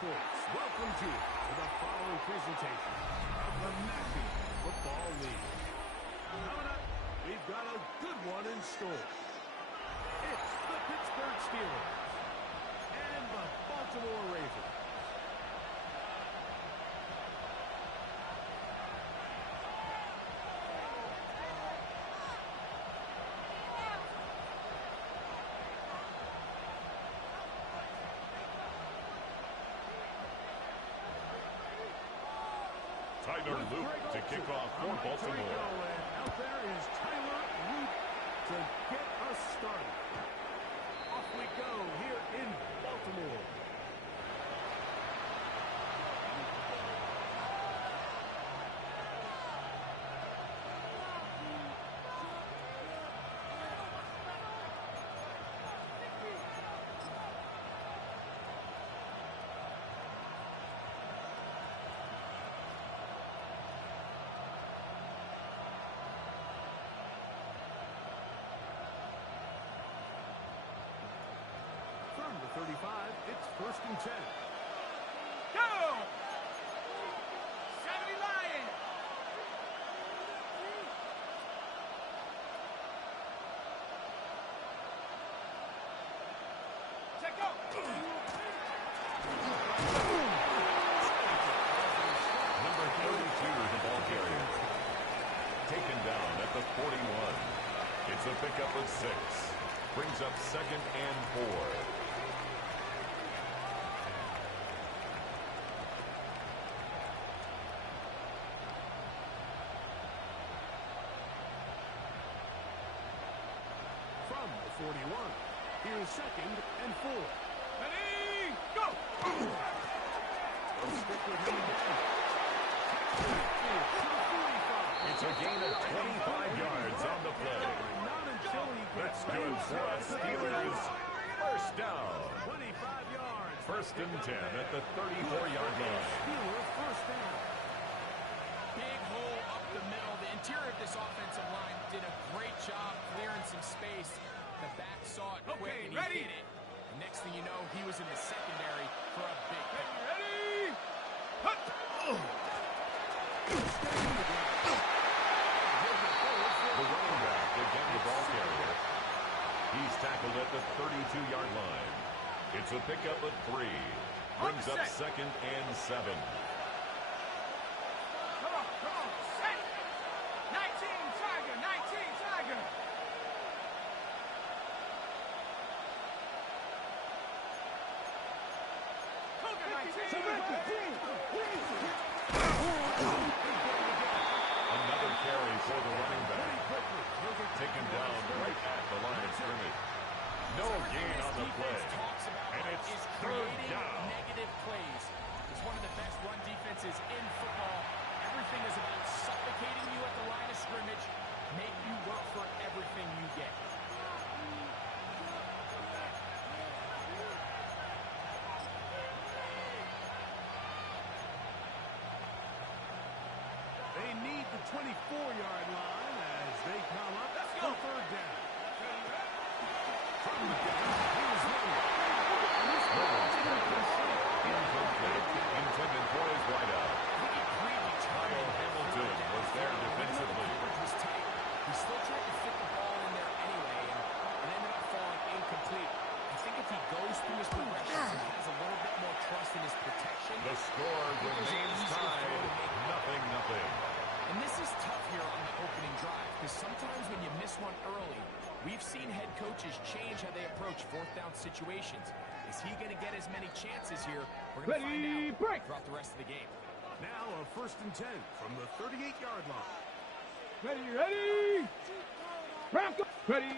Sports welcomes you to the following presentation of the National Football League. Coming up, we've got a good one in store. It's the Pittsburgh Steelers and the Baltimore Ravens. Tyler Luke to kick off for Baltimore. And out there is Tyler Luke to get us started. Off we go here in Baltimore. From the 35, it's 1st and 10. Go! 70 Lions! Check go! Number 32, the ball carrier. Taken down at the 41. It's a pickup of 6. Brings up 2nd and 4. From the 41, here's 2nd and 4. Ready, go! They'll stick with him again. It's a gain of 25 yards on the play. Not until he That's gets good for us, Steelers. First down. 25 yards. 1st and 10 at the 34-yard line. Steelers first down. Big hole up the middle. The interior of this offensive line did a great job clearing some space. The back saw it quick and he hit it. And next thing you know, he was in the secondary for a big hit. Ready? The running back again, the ball carrier. He's tackled at the 32-yard line. It's a pickup of 3. Brings up 2nd and 7. Come on, set! 19 Tiger, 19 Tiger! Cougar 19! Another carry for the running back. Taken down right at the line of scrimmage. No gain on the play. And it's 3rd down. Negative plays. It's one of the best run defenses in football. Everything is about suffocating you at the line of scrimmage, make you work for everything you get. They need the 24-yard line as they come up for 3rd down. From the gun, here's Miller. Intended for his wideout. Kyle Hamilton was there defensively. He still tried to fit the ball in there anyway and ended up falling incomplete. I think if he goes through his progressions and has a little bit more trust in his protection, The score remains tied. 0-0. and this is tough here on the opening drive because sometimes when you miss one early, we've seen head coaches change how they approach 4th down situations. Is he going to get as many chances here? We're going to find out throughout the rest of the game. Now a 1st and 10 from the 38-yard line. Ready! Wrap up! Ready!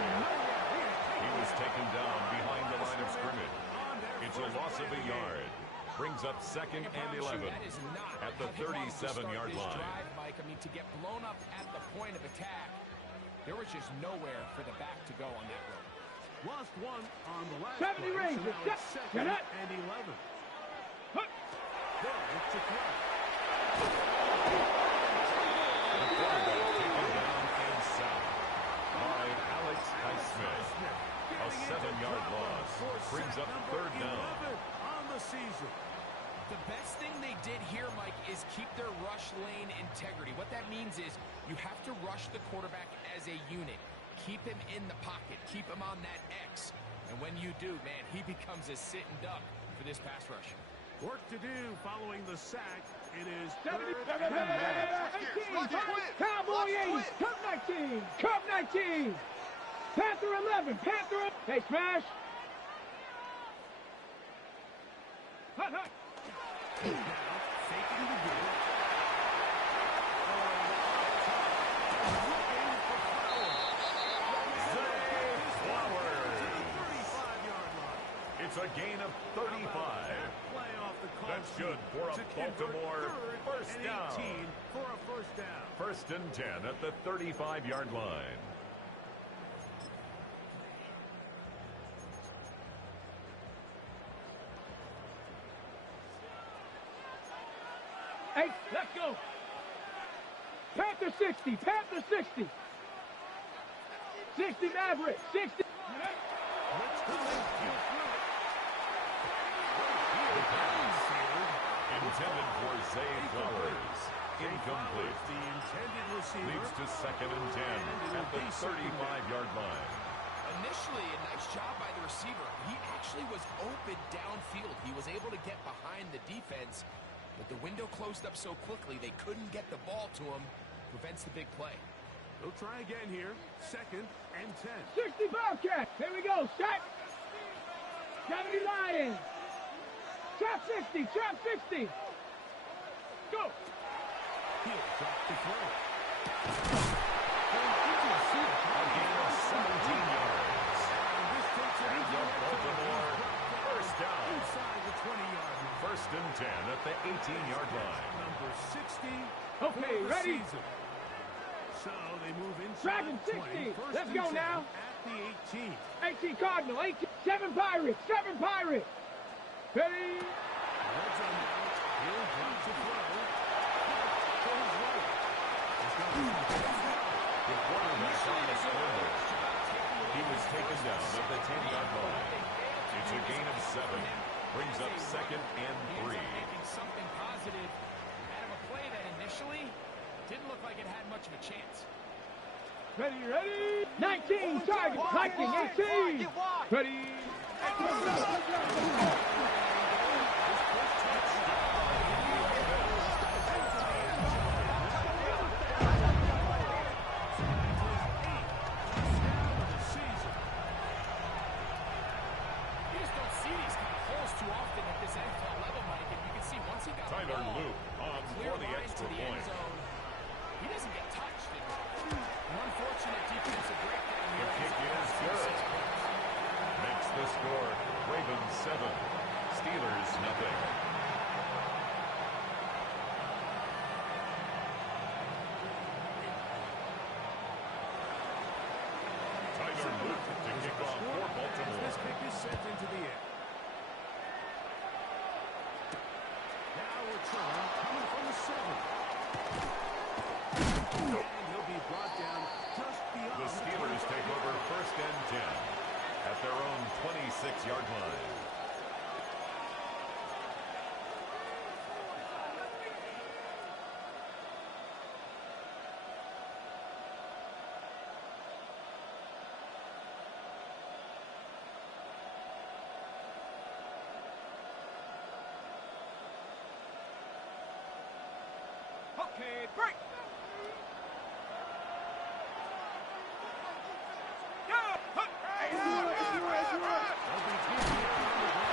He was taken down behind the line of scrimmage. It's a loss of a yard. Brings up 2nd and 11 at the 37-yard line. Drive, Mike. I mean, to get blown up at the point of attack, there was just nowhere for the back to go on that road. Lost one on the last 70 play, range. so now it's 2nd and 11. They'll look to throw. The quarterback taken down and sacked by Alex Highsmith. brings up third down. On the season. The best thing they did here, Mike, is keep their rush lane integrity. What that means is you have to rush the quarterback as a unit. Keep him in the pocket. Keep him on that X. And when you do, man, he becomes a sitting duck for this pass rush. Work to do following the sack. It is 18, Let's quit. Cowboy Let's 8, Cub 19, Cub 19, Panther 11, Panther. Hey, smash. Hut, hut. now faking the give. It's a gain of 35. That's good for a Baltimore first down. For a first down. First and 10 at the 35-yard line. Hey, let's go. Panther 60, Panther 60. 60 Maverick, 60. Intended for Zay Flowers. Incomplete. The intended receiver. Leads to second and 10 at the 35-yard line. Initially, a nice job by the receiver. He actually was open downfield. He was able to get behind the defense, but the window closed up so quickly they couldn't get the ball to him. Prevents the big play. They'll try again here. Second and 10. 60 Bobcat. Here we go. Set. 70 Lions. Trap 60. Trap 60. Go. He'll drop the throw. A gain of 17 yards. And the Baltimore first down. Inside the 20-yard line. First and 10 at the 18-yard line. Number 60. Okay, for the ready? season. So they move inside Dragon the 60. 20. First Let's and go 10 now. At the 18. 18 Cardinal. 18. 7 Pirates. 7 Pirates. Ready? Red zone now. He'll drop to throw. To his right. He's got The quarterback on the scoreboard. He was taken down at the 10-yard line. It's a gain of 7. Brings up second and 3. Making something positive out of a play that initially didn't look like it had much of a chance. Ready, ready? 19 Tiger. Lightning 18. Ready? Tyler Luke on for the extra point. He doesn't get touched. An unfortunate defensive breakdown The here. kick is good. Makes the score Ravens 7, Steelers nothing. Tyler Luke to kick off for Baltimore. This kick is sent into the air. Now return coming from the 7. And he'll be brought down just beyond The Steelers take over first and 10 at their own 26-yard line. Okay, break.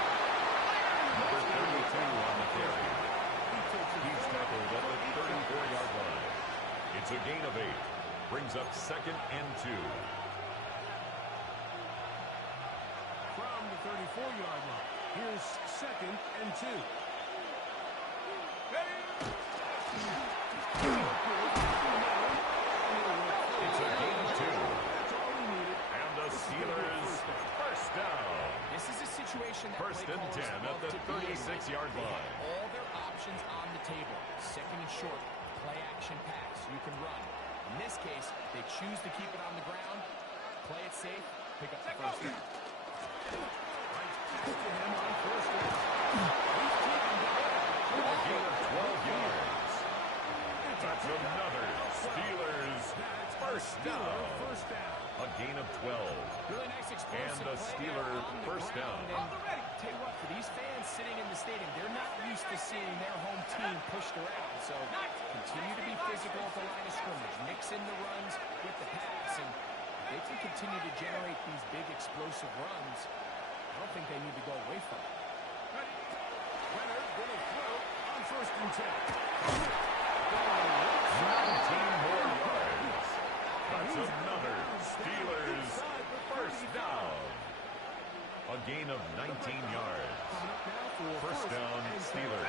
Number 32 on the carry. He's tackled at the 34-yard line. It's a gain of 8. Brings up second and 2. from the 34-yard line. Here's second and 2. It's a gain of 2. And the Steelers first down. This is a situation that First play and callers 10 at love the to be in. 36-yard They have line. all their options on the table. Second and short, play action pass. You can run. In this case, they choose to keep it on the ground, play it safe, pick up the first down. Right To him on first down. He's taken down. A gain of 12 yards. That's another Steelers first down. First down. A gain of 12. Really nice explosive And a play Steeler there on the first ground. down. And tell you what, for these fans sitting in the stadium, they're not used to seeing their home team pushed around. So continue to be physical at the line of scrimmage. Mix in the runs with the pass. And they can continue to generate these big explosive runs. I don't think they need to go away from it. Leonard going to throw on first and 19 more yards. That's another Steelers first down. A gain of 19 yards. First down, Steelers.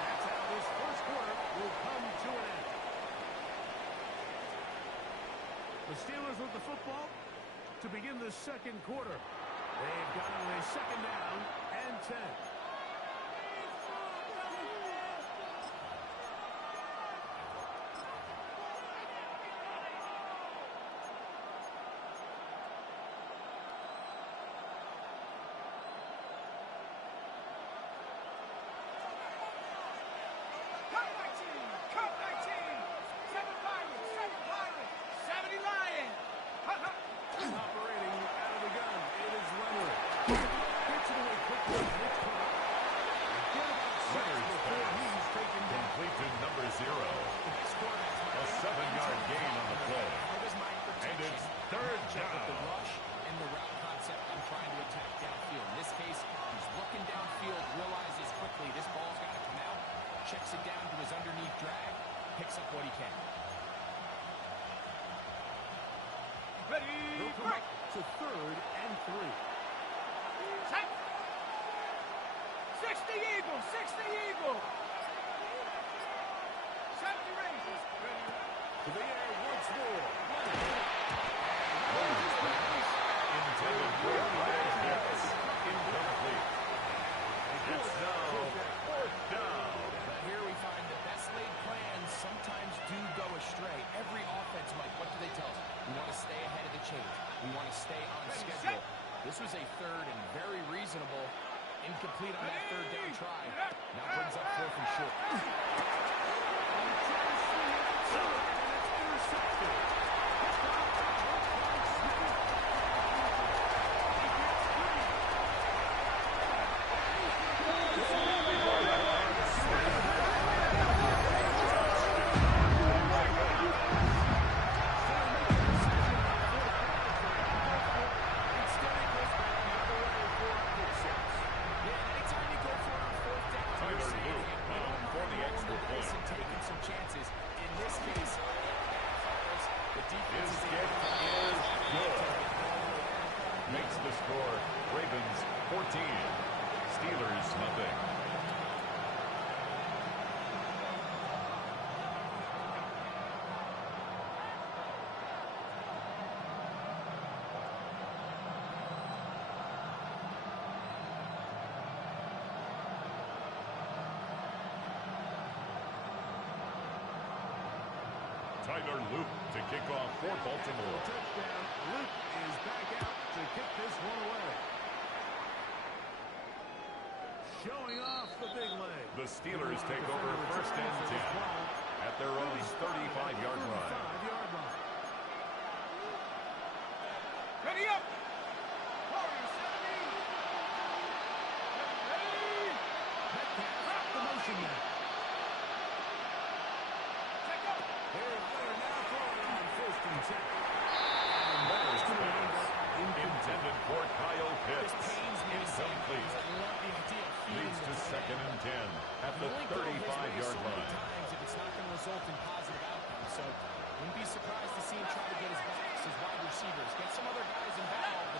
That's how this first quarter will come to an end. The Steelers with the football to begin the second quarter. They've got a second down and 10. Operating out of the gun, it is Leonard. Gets it away quickly, and it's caught up. Get about 6 before he's taken down. Complete to number 0. A 7-yard gain on the play. And it's third With the down. rush and the route concept I'm trying to attack downfield. In this case, he's looking downfield, realizes quickly this ball's got to come out, checks it down to his underneath drag, picks up what he can. They'll come up to 3rd and 3. 60 Eagles, 60 Eagles. 70 Rangers. To the air once more. Intended for Kyle Pitts. Incomplete. It's now 4th down. But here we find the best laid plans sometimes do go astray. Every offense, Mike, what do they tell us? We want to stay ahead of the change. We want to stay on schedule. This was a 3rd and very reasonable. Incomplete on that 3rd down try. Now brings up 4th and short. Tyler Luke bound for the extra point. And taking some chances. In this case, the defense His is kick is good. Makes the score Ravens 14. Steelers nothing. Tyler Luke to kick off for Baltimore. Touchdown. Luke is back out to kick this one away. Showing off the big leg. The Steelers take over 1st and 10 at their own 35-yard line. 35-yard line. Ready up. Warriors 70. Ready. Metcalf, the motion man. Check up. Here's Leonard now throwing on 1st and 10. Leonard's pass intended for Kyle Pitts. Incomplete. Leads to 2nd and 10 at the 35-yard line. If it's not going to result in positive outcomes, so wouldn't be surprised to see him try to get his backs, his wide receivers, get some other guys involved, and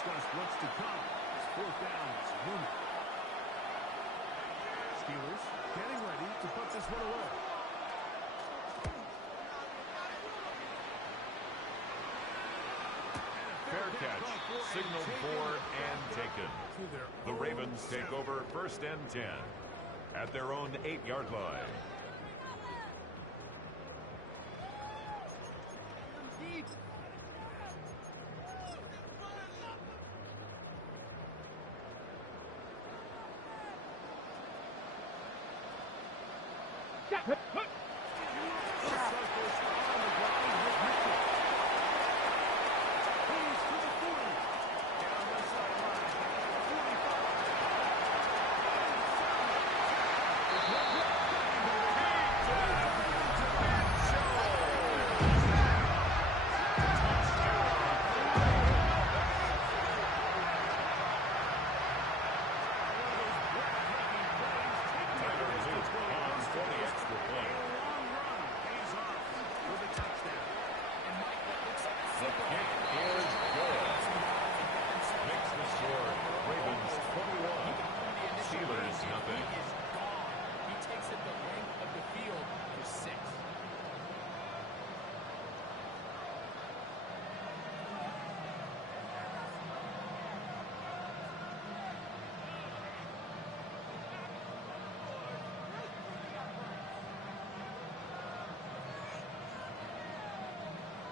discuss what's to come. It's fourth down. It's looming. Steelers getting ready to put this one away. Fair catch, signaled for and taken. The Ravens take over 1st and 10 at their own 8-yard line.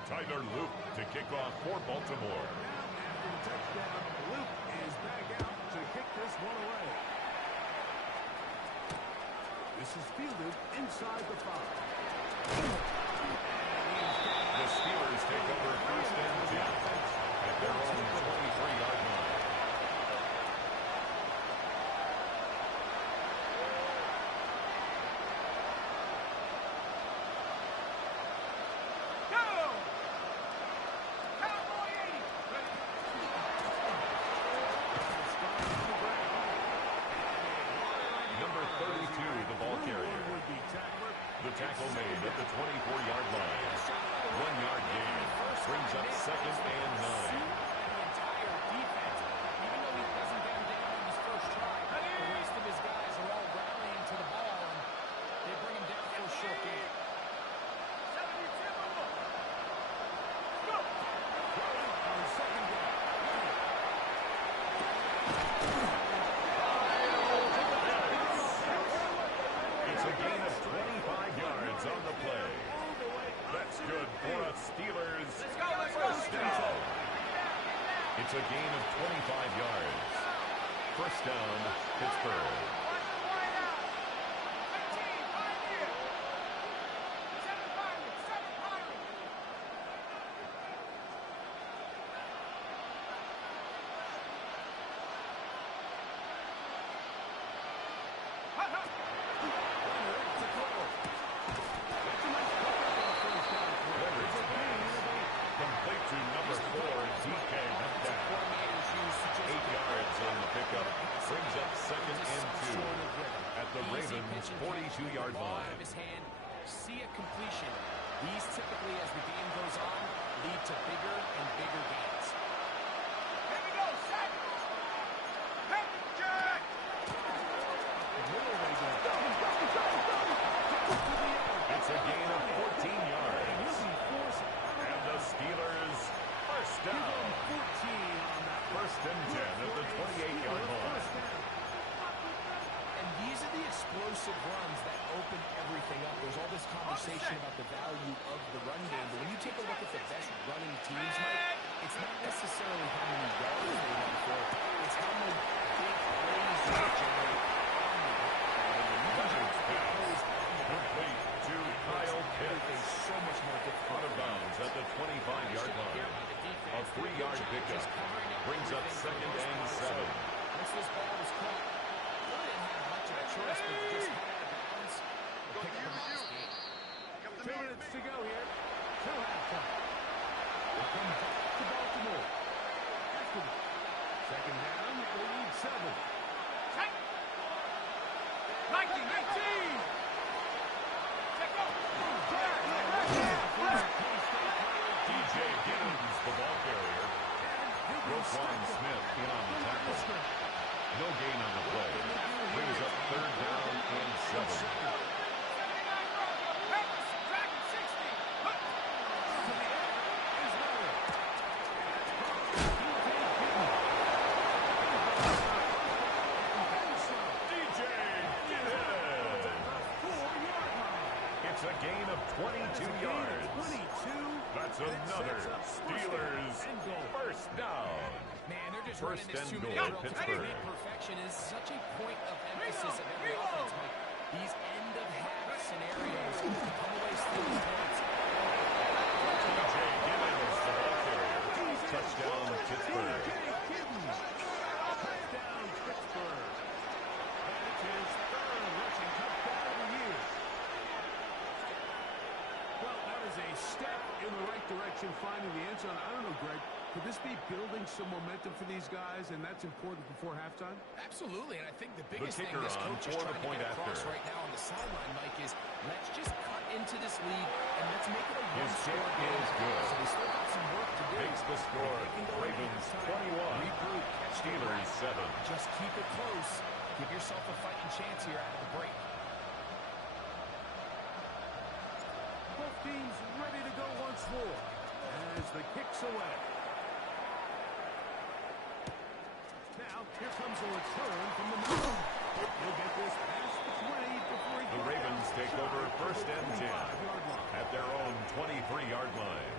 Tyler Luke to kick off for Baltimore. After the touchdown, Luke is back out to kick this one away. This is fielded inside the 5. The Steelers take over 1st and 10 at their own 23-yard line. The tackle made at the 24-yard line. 1-yard gain. Brings up 2nd and 9. The entire defense, even though he wasn't down on his first try, the rest of his guys are all rallying to the ball, and they bring him down for a short game. It's a gain of 25 yards on the play. That's good for a Steelers first down. It's a gain of 25 yards. First down, Pittsburgh. Brings up 2nd and 2 at the Ravens' 42-yard line. His hand, see a completion. These typically, as the game goes on, lead to bigger and bigger gains. Here we go, set! Hey, Jack! It's a gain of 14 yards. And the Steelers first down. 1st and 10 at the 28-yard line. And these are the explosive runs that open everything up. There's all this conversation about the value of the run game, but when you take a look at the best running teams, Mike, it's not necessarily how many yards they run for. It's how many big plays they generate on the Complete to Kyle Pitts. So much more difficult. Out of bounds at the 25-yard line. A 3-yard pickup brings up 2nd and 7. Once this ball was caught, they didn't have much of a choice but to just head out of bounds and pick up the game. 2 minutes to go here. Till halftime. We'll come back to Baltimore. Second down, they need 7. Viking 18! DJ Gibbons, the ball carrier. Roquan Smith in on the tackle. No gain on the play. Brings up third down and 7. It's a gain of 22 yards. That's another Steelers first down. Man, they're just First running this and too-many goal, drills. Pittsburgh. Perfection is such a point of emphasis of every offense, Mike. These end-of-half scenarios can come away Steelers points. T.J. Gibbons, the ball carrier. Touchdown, Pittsburgh. Touchdown, Pittsburgh. That's his third rushing touchdown of the year. Well, that is a step in the right direction, finding the end zone. I don't know, Greg. Could this be building some momentum for these guys, and that's important before halftime? Absolutely, and I think the biggest thing kicker this on coach is for trying the to point get across after. right now on the sideline, Mike, is let's just cut into this lead and let's make it a His one-score kick game. is good. So we still got some work to do. Makes the score. Ravens 21. Regroup, catch the Steelers break. 7. Just keep it close. Give yourself a fighting chance here out of the break. Both teams ready to go once more as the kick's away. Now, here comes a return from the middle. He'll get this past the 20 before he The Ravens take over first and 10 at their own 23-yard line.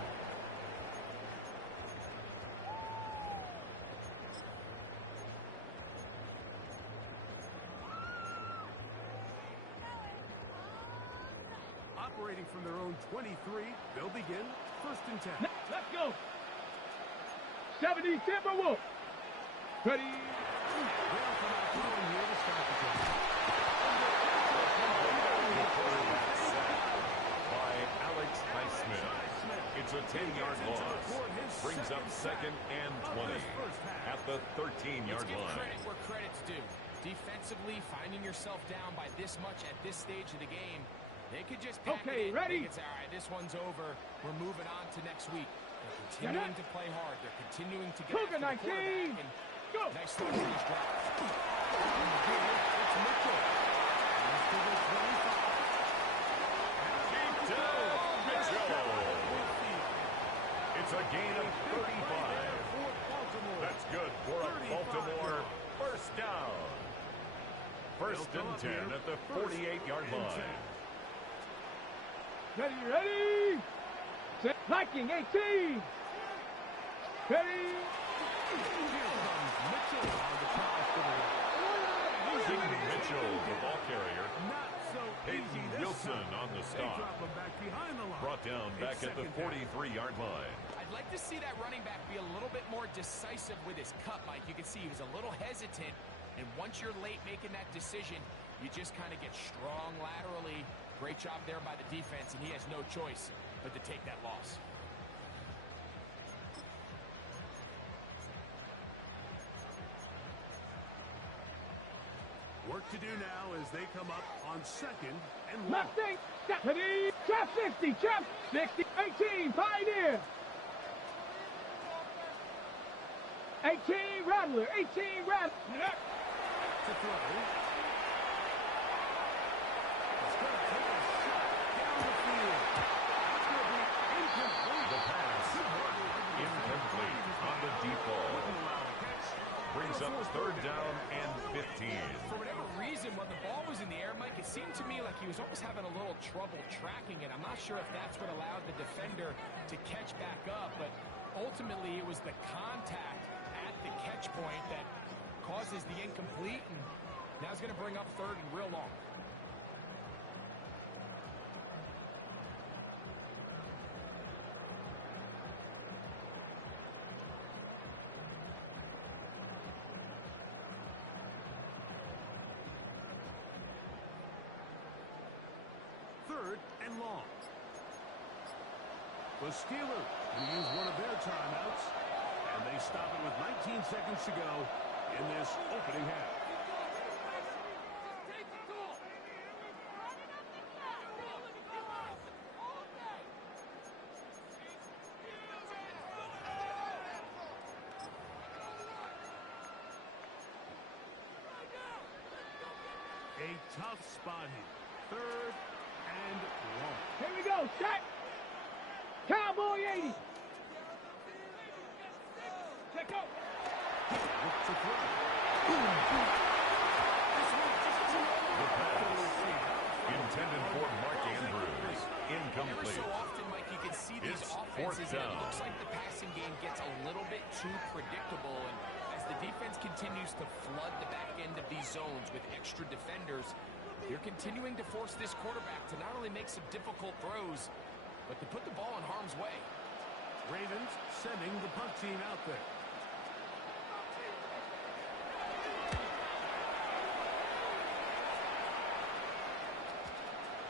Operating from their own 23, they'll begin first and 10. Let's go. 70 Timberwolves. Ready. They'll come out throwing here to start the game. By Alex Highsmith. It's a 10-yard loss. Brings up second and 20 at the 13-yard Let's give line. credit where credit's due. Defensively, finding yourself down by this much at this stage of the game, they could just pack Okay, it in. ready? They could say, all right, this one's over. We're moving on to next week. They're continuing to play hard. They're continuing to get after Cougar the 19. quarterback. And Go. nice start to this drive. It's Mitchell. After the 25. Deep down, Mitchell. It's a gain of 35. That's good for a Baltimore first down. First and 10 at the 48-yard line. Ready. Set. Viking 18. Ready. Peyton Mitchell, the ball carrier. Not so Peyton easy this Wilson time. on the They stop. drop him back behind the line. Brought down back It's at the second down. 43-yard line. I'd like to see that running back be a little bit more decisive with his cut, Mike. You can see he was a little hesitant, and once you're late making that decision, you just kind of get strong laterally. Great job there by the defense, and he has no choice but to take that loss. Work to do now as they come up on second and long. Mustang. Ready. Trap 50. Trap 60. 18. Pioneer. 18 Rattler. 18 Rattler. To throw. He's going to take a shot down the field. It's going to be incomplete. The pass incomplete on the deep ball. Wouldn't allow the catch. Brings up third down and 15. For whatever reason, when the ball was in the air, Mike, it seemed to me like he was almost having a little trouble tracking it. I'm not sure if that's what allowed the defender to catch back up, but ultimately it was the contact at the catch point that causes the incomplete, and now it's going to bring up third and real long. Third and long. The Steelers will use one of their timeouts, and they stop it with 19 seconds to go in this opening half. a tough spot here. 3rd and 1. Here we go, set. Cowboy 80. Check out. Look to throw. Intended for Mark Andrews. Every Incomplete. so often, Mike, you can see these It's offenses, 4th and it down. looks like the passing game gets a little bit too predictable. And as the defense continues to flood the back end of these zones with extra defenders, they're continuing to force this quarterback to not only make some difficult throws, but to put the ball in harm's way. Ravens sending the punt team out there.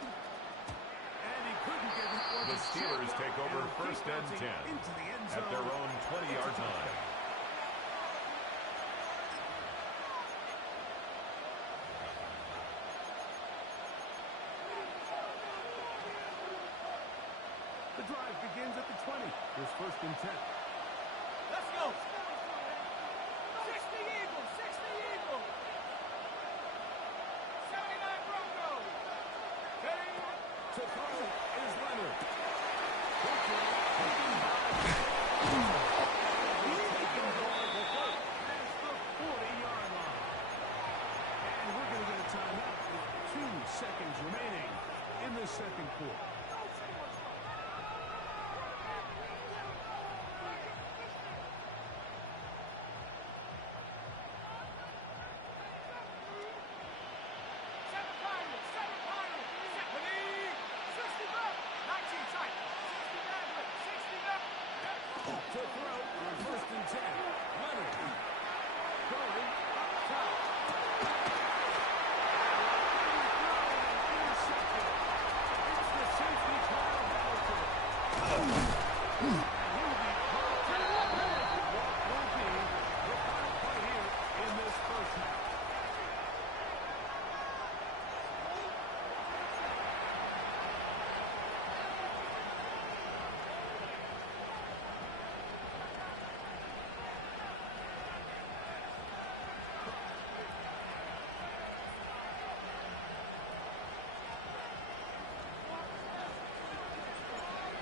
And he couldn't get it. The Steelers take over 1st and 10 into the end zone at their own 20-yard line. The drive begins at the 20. Here's 1st and 10. Let's go. 60 Eagles, 60 Eagles. 79 Broncos. Ready? To throw is Leonard. He's taken the ball at the 40-yard line. And we're going to get a timeout with 2 seconds remaining in the 2nd quarter. To throw on 1st and 10. Leonard. Going up top. Intercepted. It's the safety Kyle Hamilton. And he'll be hurt. What will be the final play here in this 1st half.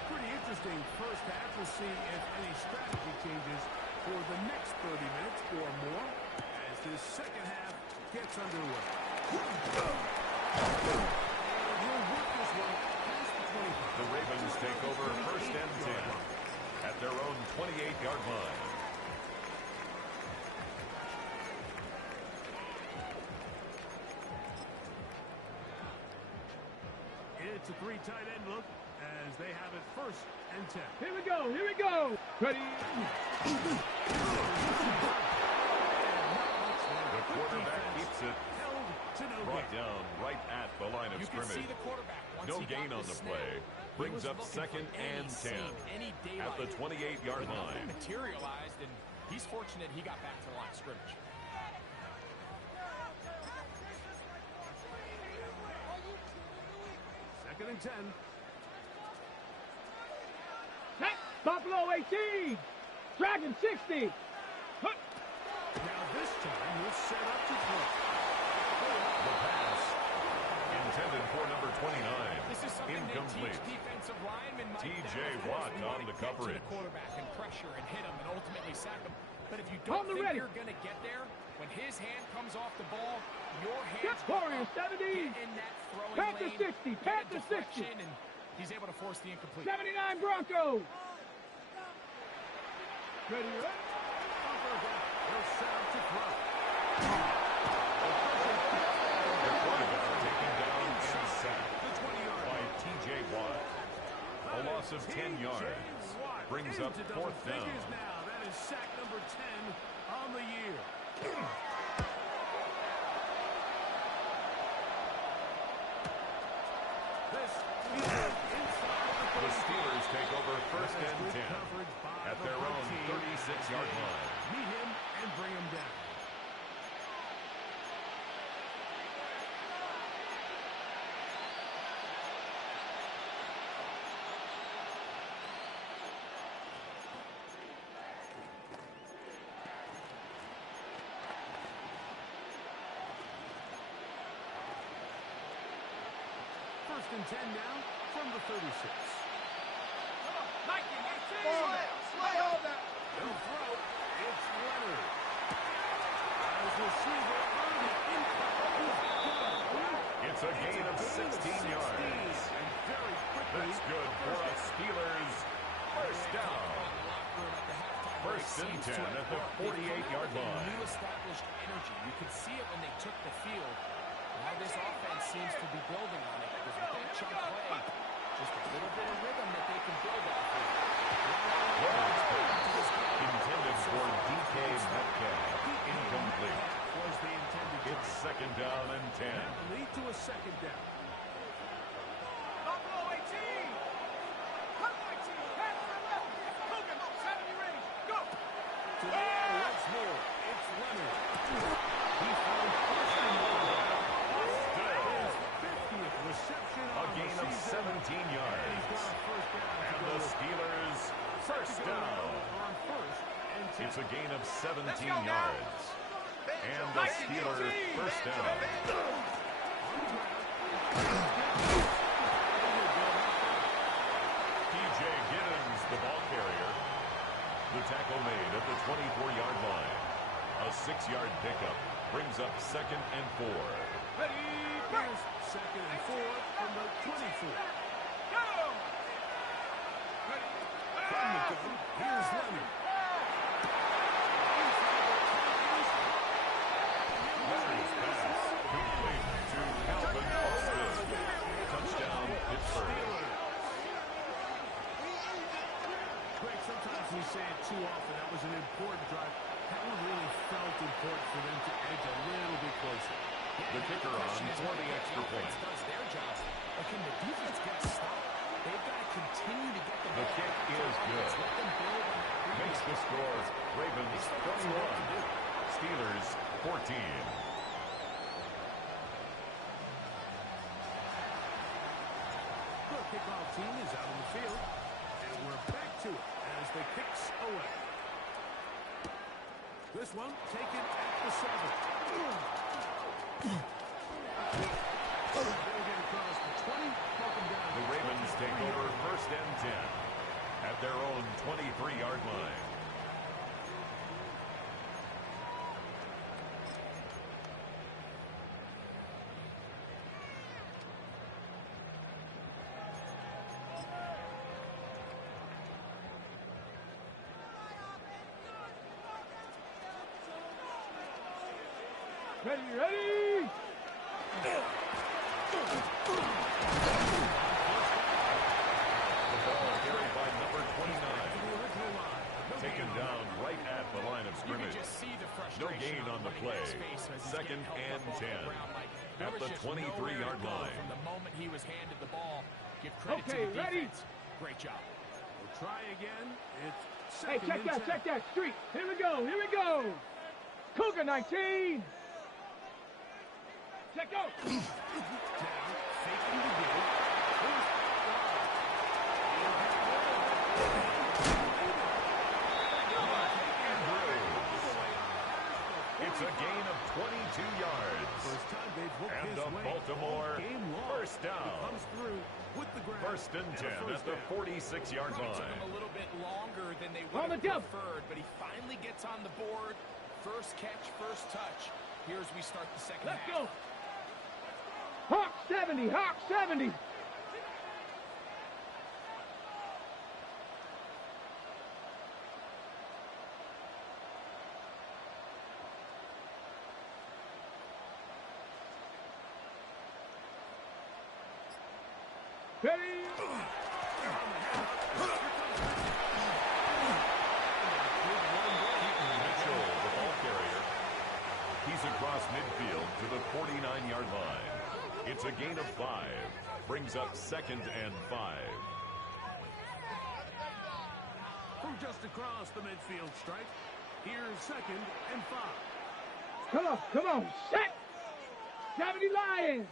Pretty interesting 1st half. We'll see if any strategy changes for the next 30 minutes or more as this 2nd half gets underway. And he'll work this one past the 25. The Ravens take over 1st and 10 at their own 28-yard line. It's a 3 tight end look as they have it 1st and 10. Here we go, here we go. Ready? The quarterback keeps it Held to no brought gain. down right at the line of You can see scrimmage. the quarterback once No he got gain on the snap, play. he Brings was up looking 2nd for any and 10 seam, any at the daylight. 28-yard But nothing line. materialized, and he's fortunate he got back to the line of scrimmage. 2nd and 10. Set. Buffalo 18. Dragon 60. Huh. Now this time he'll set up to throw. The pass intended for number 29. This is something they Incomplete. teach defensive linemen. Mike, T.J. that, of course, Watt we on wanna the get to coverage. the quarterback and pressure and hit him and ultimately sack him. But if you On don't the think ready. you're going to get there, when his hand comes off the ball, your hands Yes, go Warriors, up, 70. get in that throwing Panther lane, 60, get a Panther 60. deflection, and he's able to force the incomplete. 79 Broncos. Ready? He'll set up to throw. The quarterback taken down and sacked The 20-yard by T.J. Watt. A loss of 10 yards. Brings up 4th down. Now. That is sack number 10 on the year. This is inside the The Steelers take over 1st and Good 10 coverage by at the their punt own team. 36-yard line. Meet him and bring him down. and 10 now from the 36. Slay that. They'll throw. It's Leonard. As receiver on the It's a gain of 16 yards. And very quickly. That's good for a Steelers first down. First and 10 at the 48-yard line. New established energy. You could see it when they took the field. Now this offense seems to be building on it because with that chunk play, just a little bit of rhythm that they can build off of. Intended for DK Metcalf. Incomplete. Was the intended target. It's second down and 10. That will lead to a second down. Buffalo 18. Cut 19. Pass for 11. Hogan, 70 range. Go. To the air once more. It's Leonard. He found his 50th reception A on gain the of season. 17 yards. He's got a first down to And go. the Steelers first down. On first and 10. It's a gain of 17 yards. And the Steelers first down. T.J. Giddens, the ball carrier. The tackle made at the 24-yard line. A 6-yard pickup brings up second and 4. Here's second and 4 from the 24. From the gun, here's Leonard. Leonard's pass complete to Calvin Austin. Touchdown, Pittsburgh. Greg, sometimes we say it too often. That was an important drive. That one really felt important for them to edge a little bit closer. The kicker on for the extra point. Does their job, but can the defense get stopped? They've got to continue to get the The ball. kick is good. Let them build on that lead. Makes the score Ravens 21, Steelers 14. The kickoff team is out on the field, and we're back to it as the kicks away. This one taken at the 7. They'll get across the 20, welcome down. The Ravens take over first and 10 at their own 23-yard line. Ready, ready! The ball carried by number 29. Taken down right at the line of You can scrimmage. just see the No frustration gain on the running play. back's face as he's Second getting and helped up off 10 the ground. Like, there at was the just nowhere to 23-yard go line. From the moment he was handed the ball, give credit Okay, to the ready? defense. Great job. We'll try again. It's Hey, second and 10. check that street. Here we go. Cougar 19. Check out. Now, faking the give. Here's It's a gain of 22 yards. First time they've hooked And his the way Baltimore all game long. first down. He comes through with the ground. First and 10 at the 46-yard Probably took line. him a little bit longer than they On would the have jump. preferred, but he finally gets on the board. First catch, first touch. Here's we start the second Let's half. go. Hawk 70. Hawk 70. Ready? Mitchell, the ball carrier. He's across midfield to the 49-yard line. It's a gain of 5. Brings up second and 5. From just across the midfield stripe, here's second and 5. Come on. Set. 70 Lions.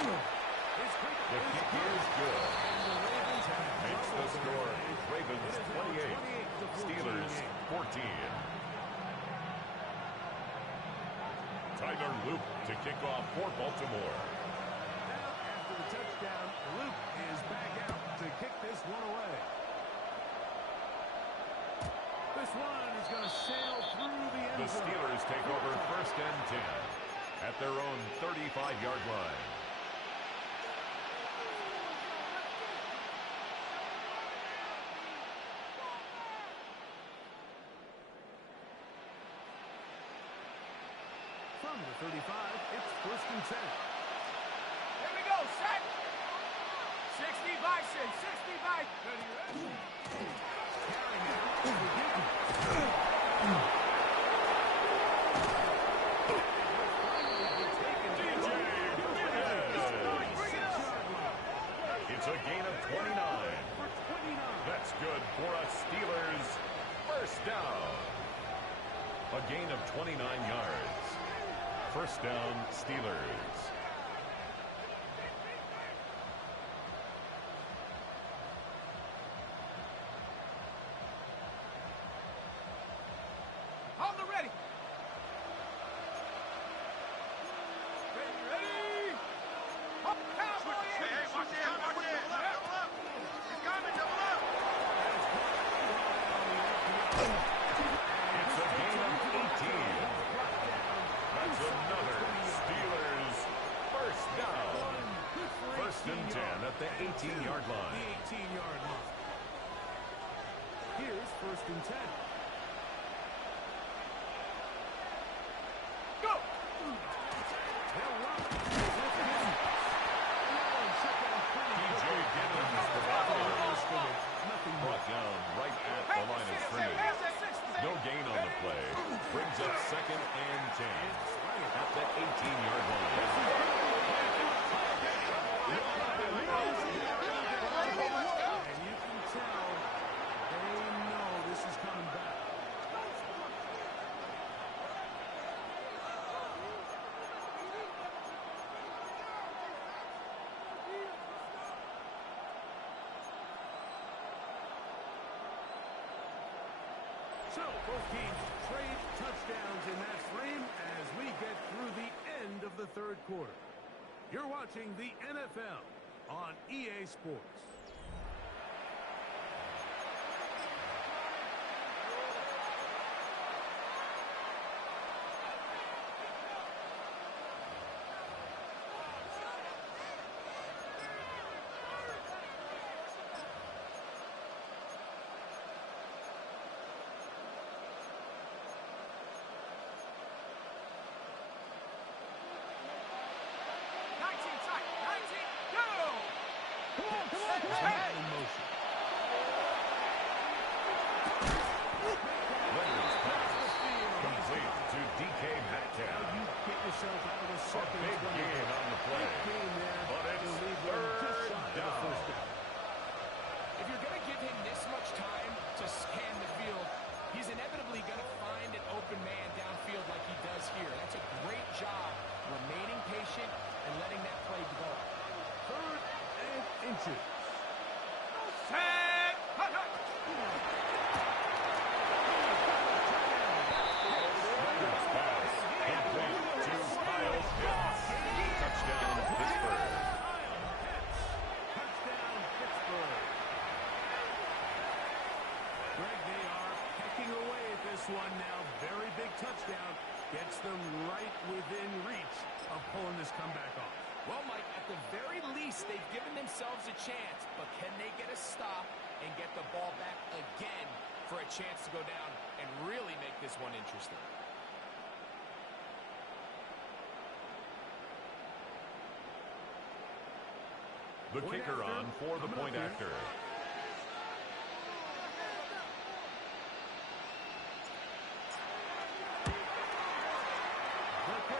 The kick is good. Makes the score Ravens 28, Steelers 14. Tyler Luke to kick off for Baltimore. Now, after the touchdown, Luke is back out to kick this one away. This one is going to sail through the end The zone. Steelers take over 1st and 10 at their own 35-yard line. From the 35, it's 1st and 10. Here we go, set. 60 by 6, 60 by 30. It's a gain of 29. That's good for a Steelers first down. A gain of 29 yards. First down, Steelers. Hold the ready. Ready. Up, cowboy. Hey, watch out, watch it. Double up. He's coming, double up. It's a gain of 18. That's another Steelers first down. 1st and 10 at the 18-yard line. The 18-yard line. Here's 1st and 10. Go. They'll run. T.J. Gibbons, the Buffaloes, brought down right at the line of scrimmage. No gain on the play. Brings up 2nd and 10 at the 18-yard line. And you can tell they know this is coming back. So, both teams trade touchdowns in that frame as we get through the end of the 3rd quarter. You're watching the NFL on EA Sports. In motion. Leonard's pass complete to DK Metcalf. You get yourself out of a A second. big gain on the play. But it's 3rd down. If you're going to give him this much time to scan the field, he's inevitably going to find an open man downfield like he does here. That's a great job remaining patient and letting that play develop. 3rd and inches. Set. Hut, hut. Leonard's pass complete to Kyle Pitts. Touchdown, Pittsburgh. Touchdown, Pittsburgh. Greg, they are pecking away at this one now. Very big touchdown. Gets them right within reach of pulling this comeback off. Well, Mike, at the very least, they've given themselves a chance, but can they get a stop and get the ball back again for a chance to go down and really make this one interesting? The kicker on for the point after.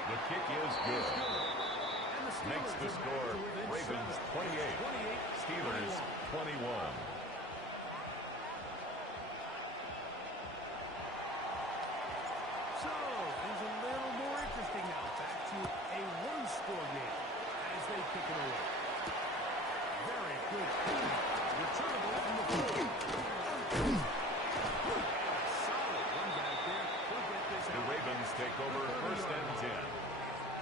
The kick is good. Makes the score Ravens 28, Steelers 21. So, things a little more interesting now. Back to a one-score game as they pick it away. Very good. Returnable from the field. Solid run back there. He'll get this out. The Ravens take over first and 10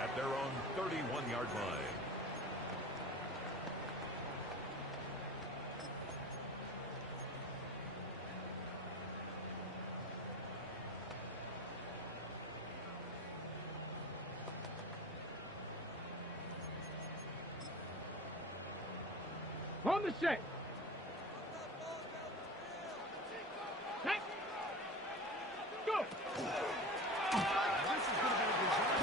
at their own 31-yard line. On the set. Hey. Go. This is going to be a design.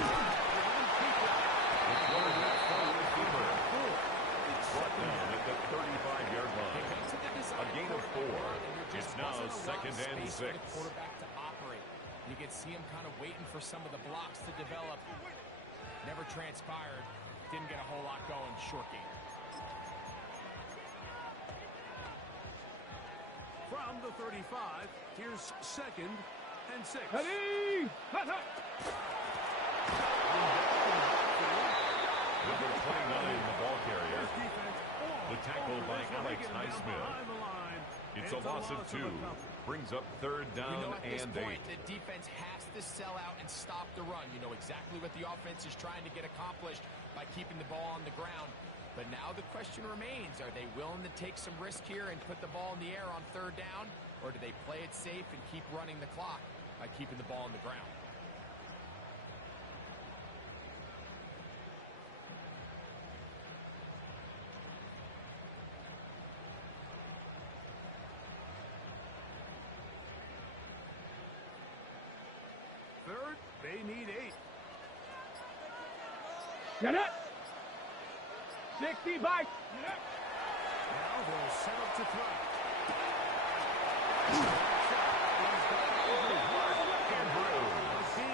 Brought down at the 35-yard line. A gain of 4. It's now second and 6. For the quarterback to operate. You can see him kind of waiting for some of the blocks to develop. Never transpired. Didn't get a whole lot going. Short game. From the 35, here's second and 6. Ready. Hut, hut. Number 29, the ball carrier. The tackle by Alex Highsmith. It's a loss of 2. Brings up third down You know, at this and point, 8. the defense has to sell out and stop the run. You know exactly what the offense is trying to get accomplished by keeping the ball on the ground. But now the question remains, are they willing to take some risk here and put the ball in the air on third down? Or do they play it safe and keep running the clock by keeping the ball on the ground? Third, they need 8. Get up. 60 by. Now they'll set up to throw.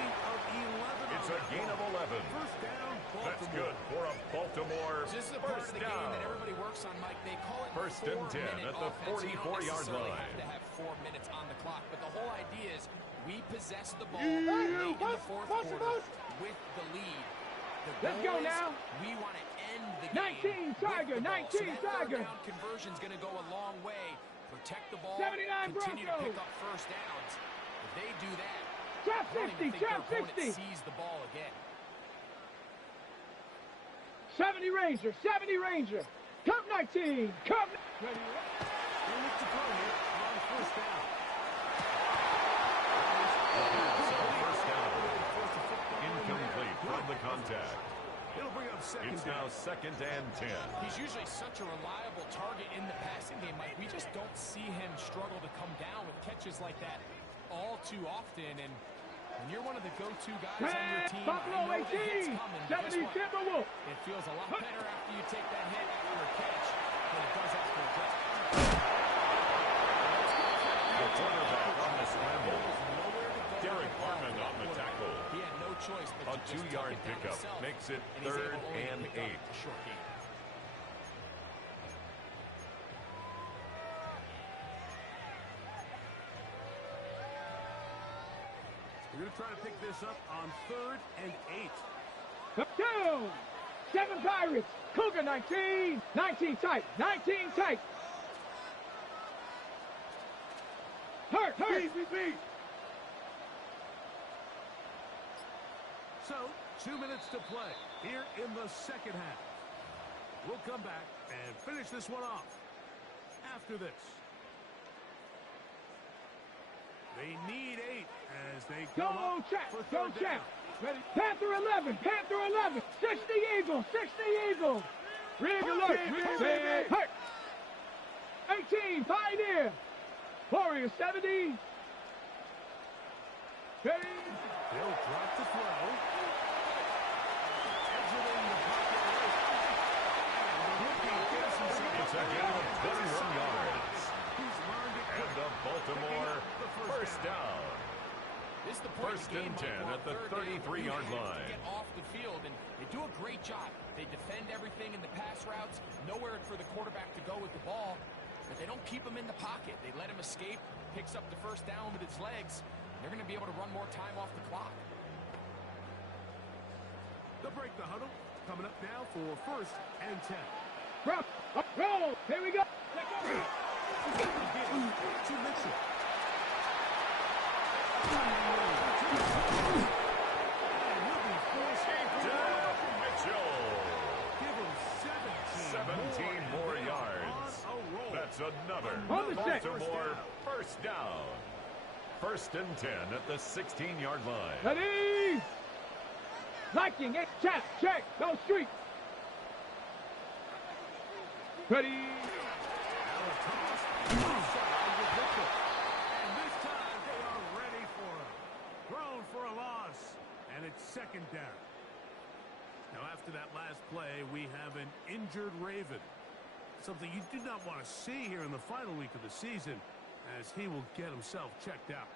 It's a gain of 11. First down, Baltimore. That's good for a Baltimore This is a part of first the game down. that everybody works on, Mike. They call it First and 10 at the 44-yard line. Have to have 4 minutes on the clock, but the whole idea is we possess the ball Yeah. late in the Pass, fourth pass, quarter pass. with the lead. The Let's goal go is now. we want to end the 19 game Tiger, with the ball. 19 So that Tiger. third down conversion is going to go a long way. Protect the ball, 79 continue to Broncos. pick up first downs. If they do that, Trap I don't even 60, think their trap opponent 60. sees the ball again. 70 Ranger, 70 Ranger. Cup 19, Cup. Ready. They look to throw here on first down. First down. Incomplete from the contact. It'll bring up second It's down. now second and 10. He's usually such a reliable target in the passing game, Mike. We just don't see him struggle to come down with catches like that all too often. And when you're one of the go-to guys on your team, Buffalo I know the hit's 18, coming. But guess 70 what? Timberwolf. It feels a lot better after you take that hit after a catch than it does after a drop. The quarterback on the scramble. Derek Harmon on the tackle. He had no choice but A to just 2-yard tuck it down pickup himself, makes it and he's third able only to and pick up 8. a short gain. We're going to try to pick this up on third and 8. Down. 7 Pirates. Cougar 19. 19 tight. 19 tight. Hurt. Beat. So, 2 minutes to play here in the second half. We'll come back and finish this one off after this. They need 8 as they come Go up check. for Go third check. down. Ready. Panther 11. Panther 11. 60 Eagles. 60 Eagles. Rig alert. Hurt. 18 Pioneer. Warrior 70. Ready. They'll drop to throw. Exiting the pocket late. And the rookie gets himself It's a gain of 21 yards. He's learned it And quick. the Baltimore The first down. This is the point First of the game, and 10 Mike, where at the on third down, 33-yard you have line. to get off the field, and they do a great job. They defend everything in the pass routes, nowhere for the quarterback to go with the ball, but they don't keep him in the pocket. They let him escape, picks up the first down with his legs. They're going to be able to run more time off the clock. They'll break the huddle. coming up now for 1st and 10. Drop. Up. Roll. Here we go. Again, to Mitchell. Mitchell. Give him 17 more yards. That's another On the six. Baltimore first down. 1st and 10 at the 16-yard line. Ready. Liking it. Check. Check. Go street. Ready. Now a toss. Inside with Mitchell. And this time they are ready for him. Thrown for a loss. And it's 2nd down. Now after that last play, we have an injured Raven. Something you do not want to see here in the final week of the season, as he will get himself checked out.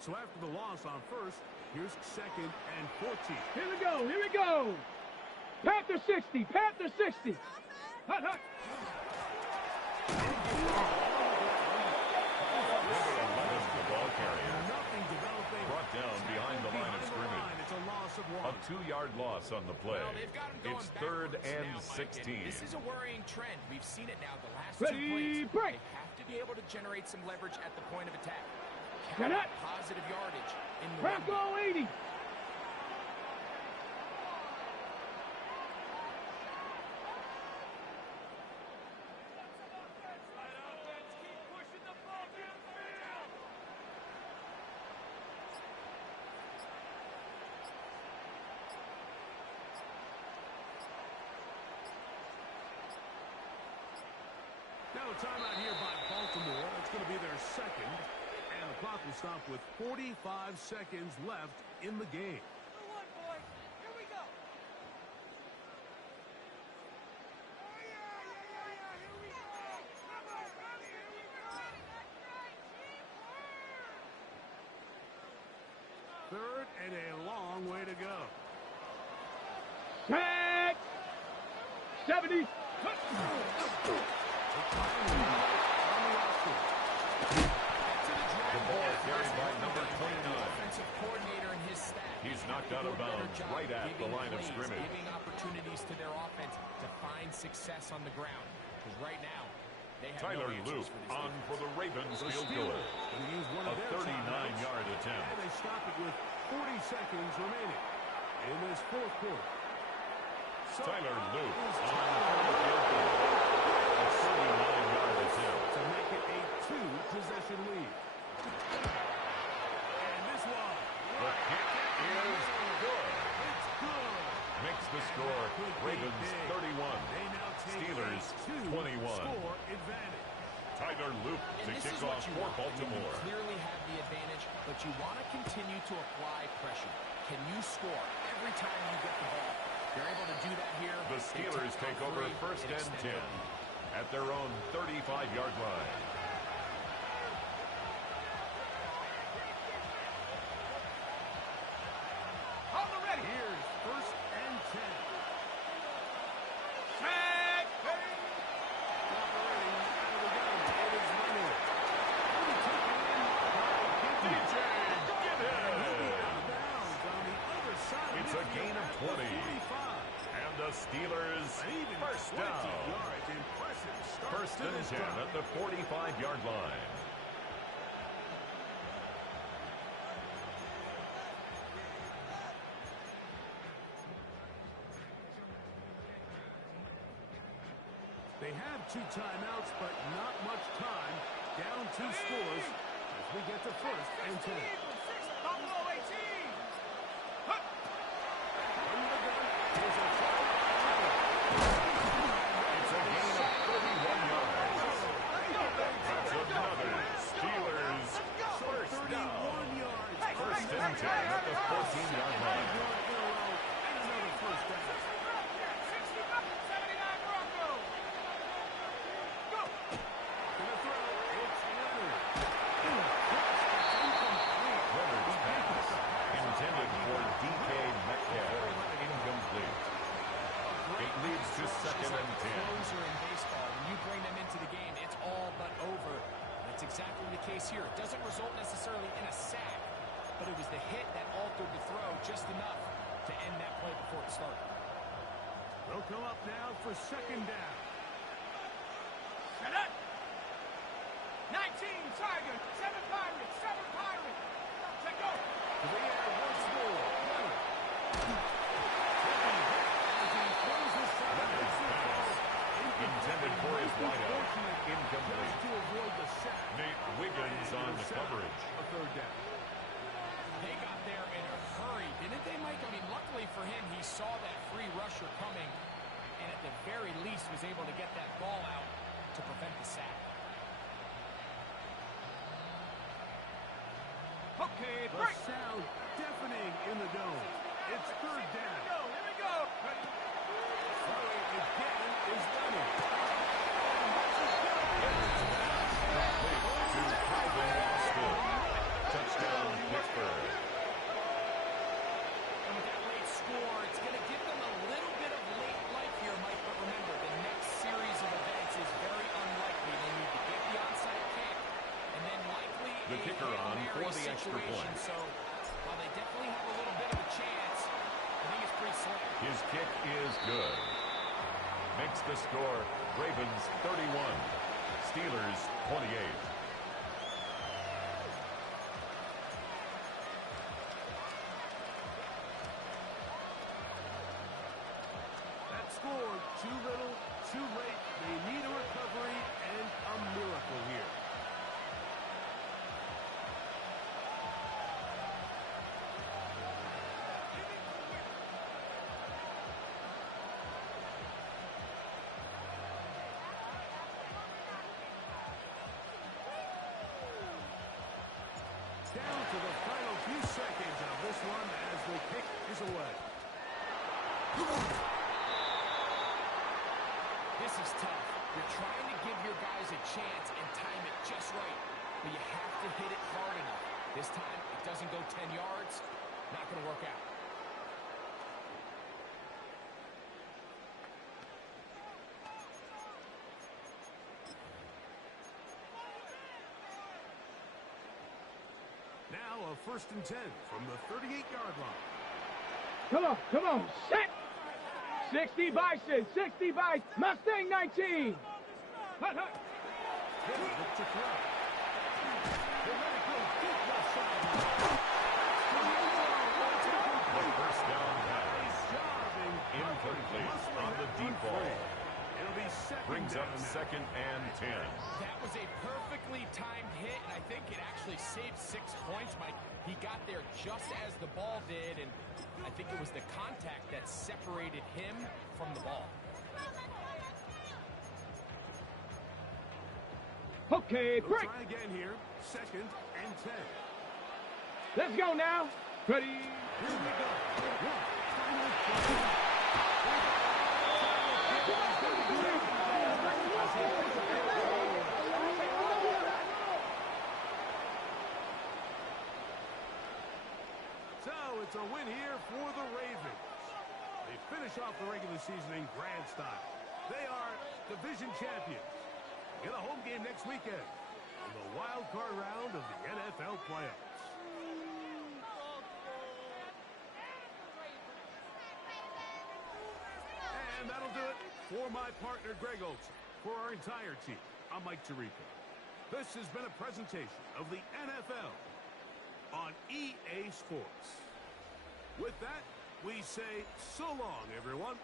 So after the loss on 1st, here's 2nd and 14. Here we go. Here we go. Panther 60. Panther 60. Hut, hut. The ball carrier Nothing developing. brought down behind the line of scrimmage. It's a loss of A 1. 2-yard loss on the play. Well, they've got him going It's 3rd backwards and now, Mike, 16. This is a worrying trend. We've seen it now the last Ready, 2 plays. break. They have to be able to generate some leverage at the point of attack. Get Count it. positive yardage in the run game. Bronco 80. Now a timeout here by Baltimore. It's going to be their 2nd. And the clock will stop with 45 seconds left in the game. Third and a long way to go. Check. 70. The ball carried by number 29. Offensive coordinator and his staff. He's knocked out of bounds right at the line of scrimmage. Giving opportunities to their offense to find success on the ground. Because right now, they have Tyler no answers Luke for this on defense. for the Ravens The field Steelers goal. going to use one A of their 39-yard timeouts. attempt. And they stop it with 40 seconds remaining in this 4th quarter. So Tyler Luke on for the field goal. A 39-yard attempt. to make it a 2-possession lead. And this one. The kick is good. It's good. Makes the score Ravens 31. They now take Steelers a 21. Score advantage. Tyler Luke to And this kick is what off you for want. I mean, Baltimore. You clearly have the advantage, but you want to continue to apply pressure. Can you score every time you get the ball? They're able to do that here. The They Steelers take take over free 1st and extend 10 it. at their own 35-yard line. Here's 1st and 10. Check. Operating out of the gun. It is Leonard. DJ Gibbons. Out of bounds on the other side. It's a gain of 20. 45. And the Steelers An even first 20 down. yards. Impressive start 1st to and this 10 drive. at the 45-yard line. They have 2 timeouts, but not much time. Down 2 scores as we get to 1st and 10. Buffalo 18. Under the gun. Here's a try. It's a gain of 31 yards. That's another Steelers first down. 31 yards. 1st and 10 at the 14-yard line. And another first down. 79 Broncos. Go. Gonna throw. It's Leonard. Leonard's pass intended for DK Metcalf. Incomplete. It leads to 2nd and 10. Closer in baseball, when you bring them into the game, it's exactly the case here. It doesn't result necessarily in a sack, but it was the hit that altered the throw just enough to end that play before it started. They'll come up now for second down. Set up. 19 Tigers, 7 Pirates, 7 Pirates. Take go. To the air once more. Intended for his wideout. Incomplete. Just to avoid the sack. Nate Wiggins on the coverage. A third down. They got there in a hurry, didn't they, Mike? I mean, luckily for him, he saw that free rusher coming, and at the very least was able to get that ball out to prevent the sack. Okay, The break. sound deafening in the dome. It's third down. Here we go. Ready. Throwing again is Leonard. To Calvin Austin. Touchdown, Pittsburgh. And with that late score, it's going to give them a little bit of late life here, Mike. But remember, the next series of events is very unlikely. They need to get the onside kick, and then likely The kicker on for the extra point. So while they definitely have a little bit of a chance, I think it's pretty slim. His kick is good. Makes the score Ravens 31, Steelers 28. That score, too little, too late. They need a recovery and a miracle here. Down to the final few seconds of this one as the kick is away. This is tough. You're trying to give your guys a chance and time it just right, but you have to hit it hard enough. This time, it doesn't go 10 yards. Not going to work out. Now a 1st and 10 from the 38-yard line. Come on, set! 60 Bison, 60 Bison, Mustang 19! Hut, hut. They look to throw. They're ready to go deep left side. The first down pass. Jobbing. Incomplete on the deep ball. It'll be second Brings down up now. 2nd and 10. That was a perfectly timed hit, and I think it actually saved 6 points, Mike. He got there just as the ball did, and I think it was the contact that separated him from the ball. Okay, They'll break. try again here. 2nd and 10. Let's go now. Ready? Here we go. Final play. So it's a win here for the Ravens. They finish off the regular season in grand style. They are division champions. Get a home game next weekend in the wild card round of the NFL playoffs. And that'll do it for my partner, Greg Olson. For our entire team, I'm Mike Tirico. This has been a presentation of the NFL on EA Sports. With that, we say so long, everyone.